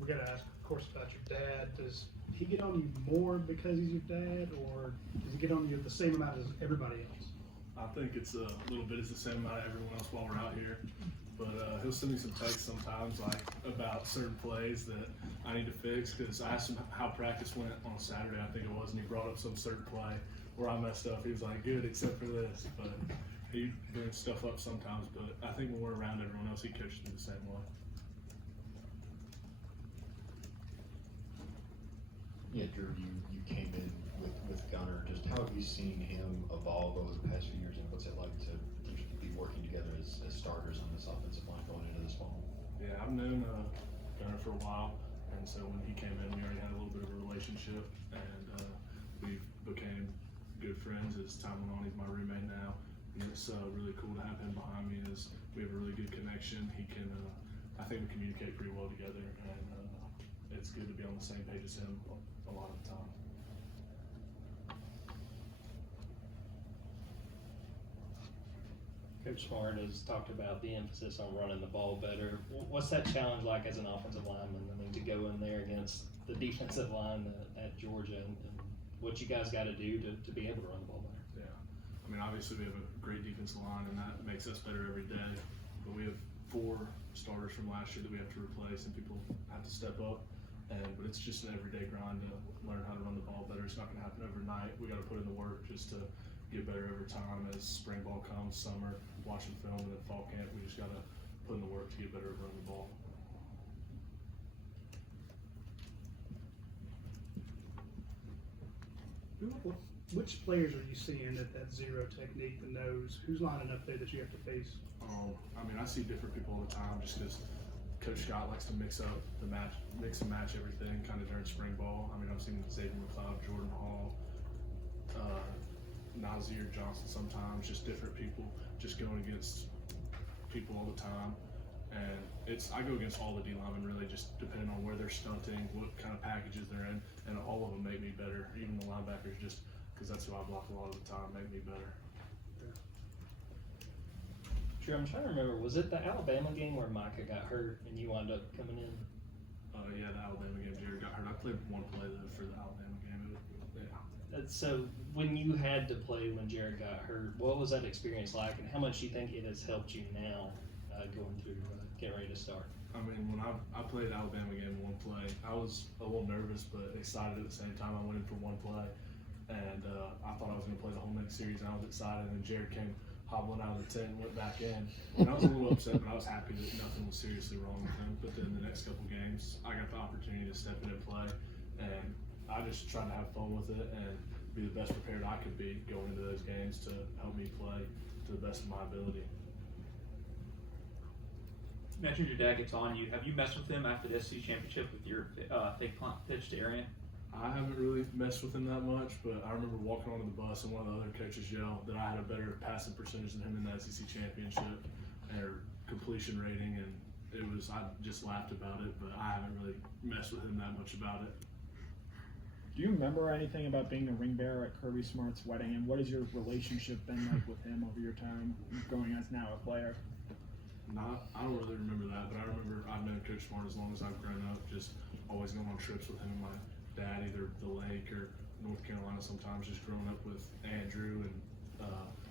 We got to ask, of course, about your dad. Does he get on you more because he's your dad, or does he get on you the same amount as everybody else? I think it's a little bit it's the same amount of everyone else while we're out here. But he'll send me some texts sometimes, like about certain plays that I need to fix. Because I asked him how practice went on Saturday, I think it was, and he brought up some certain play where I messed up. He was like, "Good, except for this." But he brings stuff up sometimes. But I think when we're around everyone else, he coaches me the same way. Yeah, Drew, you came in with Gunner. Just how have you seen him evolve over the past few years, and what's it like to be working together as starters on this offensive line going into this fall? Yeah, I've known Gunner for a while, and so when he came in, we already had a little bit of a relationship, and we became good friends as time went on. He's my roommate now, and it's really cool to have him behind me. As we have a really good connection. He can, I think we communicate pretty well together, and it's good to be on the same page as him a lot of the time. Coach Smart has talked about the emphasis on running the ball better. What's that challenge like as an offensive lineman? I mean, to go in there against the defensive line at Georgia, and what you guys got to do to be able to run the ball better. Yeah, I mean, obviously we have a great defensive line, and that makes us better every day. But we have 4 starters from last year that we have to replace, and people have to step up. But it's just an everyday grind to learn how to run the ball better. It's not going to happen overnight. We got to put in the work just to get better over time as spring ball comes, summer, watching film, and then fall camp. We just got to put in the work to get better at running the ball. Which players are you seeing at that zero technique, the nose? Who's lining up there that you have to face? I mean, I see different people all the time just because Coach Scott likes to mix and match everything kind of during spring ball. I mean, I've seen Xavier McLeod, Jordan Hall, Nazir Johnson sometimes, just different people, just going against people all the time. And I go against all the D linemen really, just depending on where they're stunting, what kind of packages they're in, and all of them make me better. Even the linebackers, just because that's who I block a lot of the time, make me better. Drew, I'm trying to remember, was it the Alabama game where Micah got hurt and you wound up coming in? Yeah, the Alabama game, Jared got hurt. I played one play though for the Alabama game. So when you had to play when Jared got hurt, what was that experience like, and how much do you think it has helped you now going through getting ready to start? I mean, when I played Alabama game one play, I was a little nervous but excited at the same time. I went in for one play, and I thought I was going to play the whole next series, and I was excited, and then Jared came hobbling out of the tent and went back in. And I was a little upset, but I was happy that nothing was seriously wrong with him. But then the next couple games, I got the opportunity to step in and play, and I just tried to have fun with it and be the best prepared I could be going into those games to help me play to the best of my ability. You mentioned your dad gets on you. Have you messed with him after the SEC championship with your fake punt pitch to Arian? I haven't really messed with him that much, but I remember walking onto the bus and one of the other coaches yelled that I had a better passing percentage than him in the SEC championship or completion rating, and I just laughed about it, but I haven't really messed with him that much about it. Do you remember anything about being the ring bearer at Kirby Smart's wedding, and what has your relationship been like with him over your time going as now a player? I don't really remember that, but I remember I've known Coach Smart as long as I've grown up, just always going on trips with him and my dad, either the lake or North Carolina sometimes, just growing up with Andrew and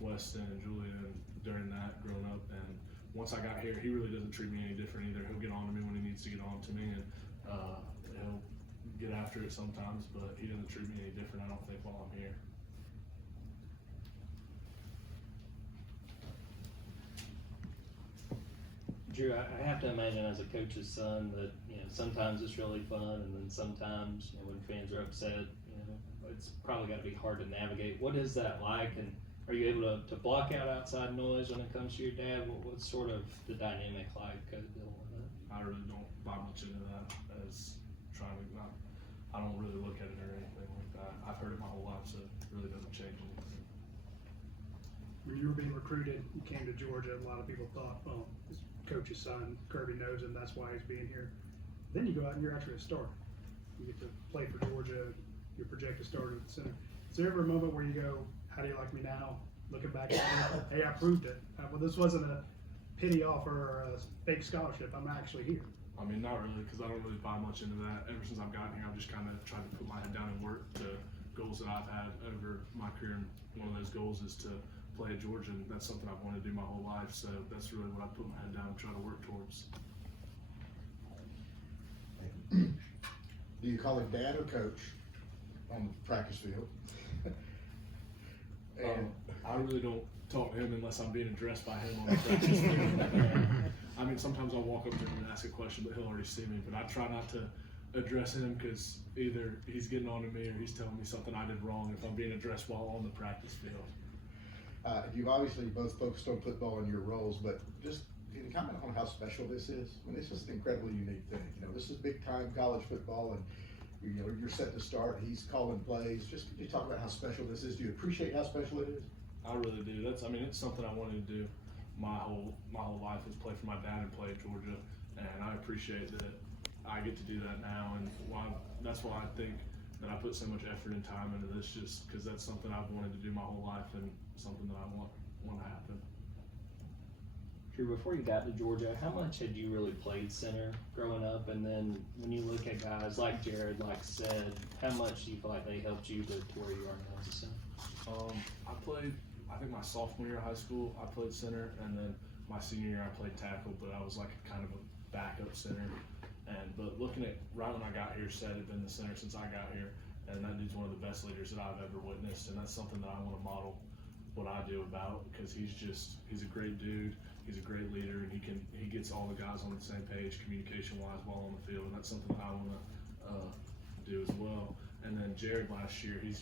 Weston and Julia, and during that growing up. And once I got here, he really doesn't treat me any different either. He'll get on to me when he needs to get on to me, and he'll get after it sometimes, but he doesn't treat me any different, I don't think, while I'm here. Drew, I have to imagine as a coach's son that sometimes it's really fun, and then sometimes when fans are upset, it's probably got to be hard to navigate. What is that like, and are you able to block out outside noise when it comes to your dad? What's sort of the dynamic like dealing with that? I really don't buy much into that as trying to not. I don't really look at it or anything like that. I've heard it my whole life, so it really doesn't change anything. When you were being recruited, you came to Georgia, a lot of people thought, well, this coach's son, Kirby knows him, that's why he's being here. Then you go out and you're actually a starter. You get to play for Georgia, you're projected starter at the center. Is there ever a moment where you go, how do you like me now? Looking back at it, hey, I proved it. Well, this wasn't a pity offer or a fake scholarship. I'm actually here. I mean, not really, because I don't really buy much into that. Ever since I've gotten here, I've just kind of tried to put my head down and work to goals that I've had over my career. And one of those goals is to play at Georgia, and that's something I've wanted to do my whole life. So that's really what I put my head down and try to work towards. Do you call him dad or coach on the practice field? I really don't talk to him unless I'm being addressed by him on the practice field. I mean, sometimes I'll walk up to him and ask a question, but he'll already see me. But I try not to address him because either he's getting on to me or he's telling me something I did wrong if I'm being addressed while on the practice field. You've obviously both focused on football in your roles, but just can you comment on how special this is? I mean, this is an incredibly unique thing. You know, this is big time college football, and you know you're set to start. He's calling plays. Just could you talk about how special this is? Do you appreciate how special it is? I really do. I mean, it's something I wanted to do my whole life was play for my dad and play at Georgia, and I appreciate that I get to do that now, and that's why I think that I put so much effort and time into this, just because that's something I've wanted to do my whole life and something that I want to happen. Drew, before you got to Georgia, how much had you really played center growing up? And then when you look at guys like Jared, like said, how much do you feel like they helped you to where you are now as a center? I played, I think my sophomore year of high school, I played center, and then my senior year I played tackle, but I was like kind of a backup center. But looking at right when I got here, Seth had been the center since I got here, and that dude's one of the best leaders that I've ever witnessed, and that's something that I want to model what I do about, because he's a great dude, he's a great leader, and he gets all the guys on the same page communication wise while on the field, and that's something that I want to do as well. And then Jared last year, he's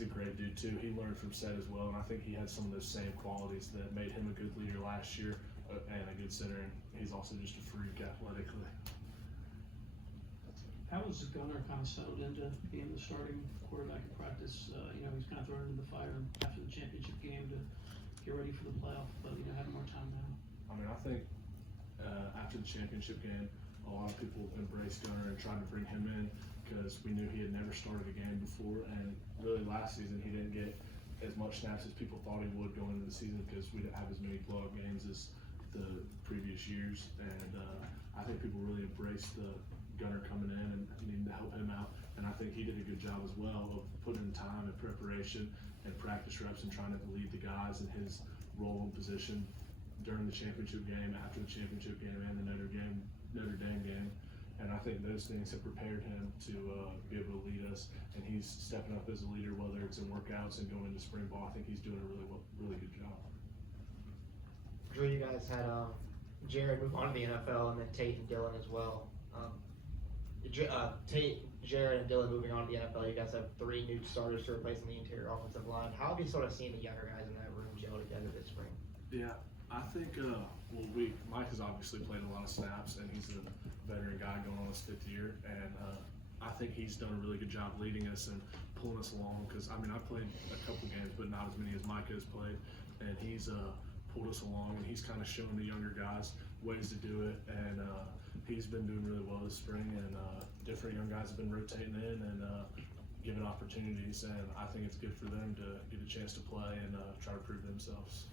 a great dude too. He learned from Seth as well, and I think he had some of those same qualities that made him a good leader last year and a good center, and he's also just a freak athletically. How was Gunner kind of settled into being the starting quarterback in practice? You know, he's kind of thrown into the fire after the championship game to get ready for the playoff, but, you know, having more time now. I mean, I think after the championship game, a lot of people embraced Gunner and tried to bring him in because we knew he had never started a game before, and really last season he didn't get as much snaps as people thought he would going into the season because we didn't have as many blowout games as the previous years, and I think people really embraced the Gunner coming in and needing to help him out, and I think he did a good job as well of putting in time and preparation and practice reps and trying to lead the guys in his role and position during the championship game, after the championship game, and the Notre Dame game. And I think those things have prepared him to be able to lead us, and he's stepping up as a leader, whether it's in workouts and going into spring ball. I think he's doing a really good job. Drew, you guys had Jared move on to the NFL, and then Tate and Dylan as well. Tate, Jared, and Dylan moving on to the NFL. You guys have 3 new starters to replace in the interior offensive line. How have you sort of seen the younger guys in that room gel together this spring? Yeah, I think Mike has obviously played a lot of snaps, and he's a veteran guy going on his 5th year, and I think he's done a really good job leading us and pulling us along, because I mean, I played a couple games, but not as many as Mike has played, and he's pulled us along, and he's kind of shown the younger guys ways to do it, and he's been doing really well this spring, and different young guys have been rotating in and giving opportunities, and I think it's good for them to get a chance to play and try to prove themselves.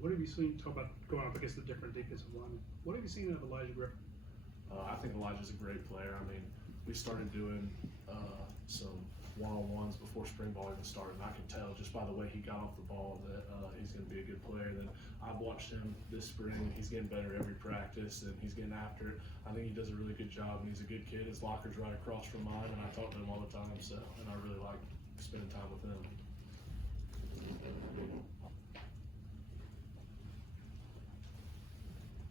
What have you seen, talk about going up against the different defensive linemen, what have you seen out of Elijah Griffin? I think Elijah's a great player. I mean, we started doing some one-on-ones before spring ball even started, and I can tell just by the way he got off the ball that he's going to be a good player. Then I've watched him this spring. He's getting better every practice, and he's getting after it. I think he does a really good job, and he's a good kid. His locker's right across from mine, and I talk to him all the time, and I really like spending time with him.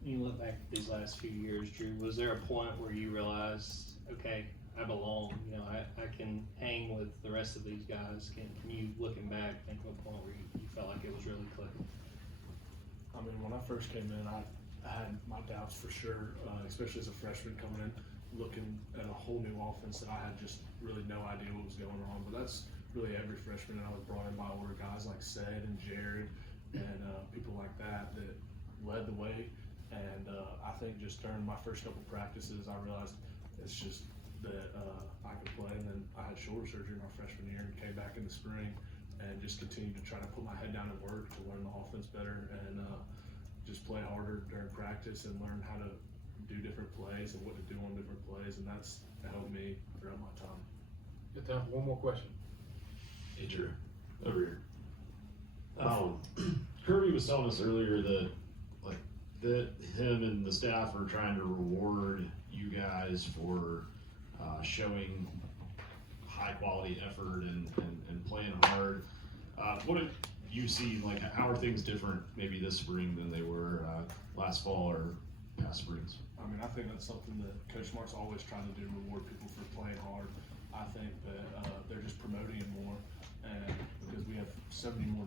You look back at these last few years, Drew, was there a point where you realized, okay, I belong, you know, I can hang with the rest of these guys? Can you, looking back, think of a point where you felt like it was really clicking? I mean, when I first came in, I had my doubts for sure, especially as a freshman coming in, looking at a whole new offense that I had just really no idea what was going on. But that's really every freshman, and I was brought in by older guys like Sed and Jared and people like that led the way. And I think just during my first couple practices, I realized it's just that I could play. And then I had shoulder surgery my freshman year and came back in the spring and just continued to try to put my head down and work to learn the offense better and just play harder during practice and learn how to do different plays and what to do on different plays, and that's helped me throughout my time. Good time for one more question. Hey Drew, over here. Kirby was telling us earlier that him and the staff are trying to reward you guys for showing high quality effort and playing hard. What have you seen? Like, how are things different maybe this spring than they were last fall or past springs? I mean, I think that's something that Coach Smart's always trying to do, reward people for playing hard. I think that they're just promoting it more, and because we have so many more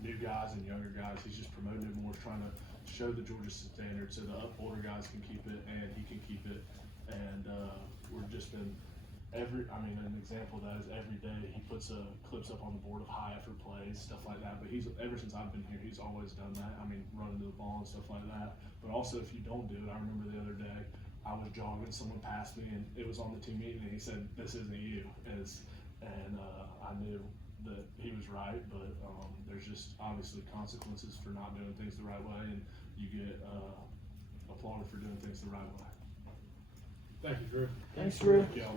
new guys and younger guys, he's just promoting it more, trying to show the Georgia standard so the older guys can keep it and he can keep it. And we've just been an example of that is every day he puts clips up on the board of high effort plays, stuff like that. But ever since I've been here, he's always done that. I mean, running to the ball and stuff like that. But also, if you don't do it, I remember the other day I was jogging, someone passed me, and it was on the team meeting, and he said, "This isn't you." And I knew that he was right, but there's just obviously consequences for not doing things the right way, and you get applauded for doing things the right way. Thank you, Drew. Thanks, Drew. Thank y'all.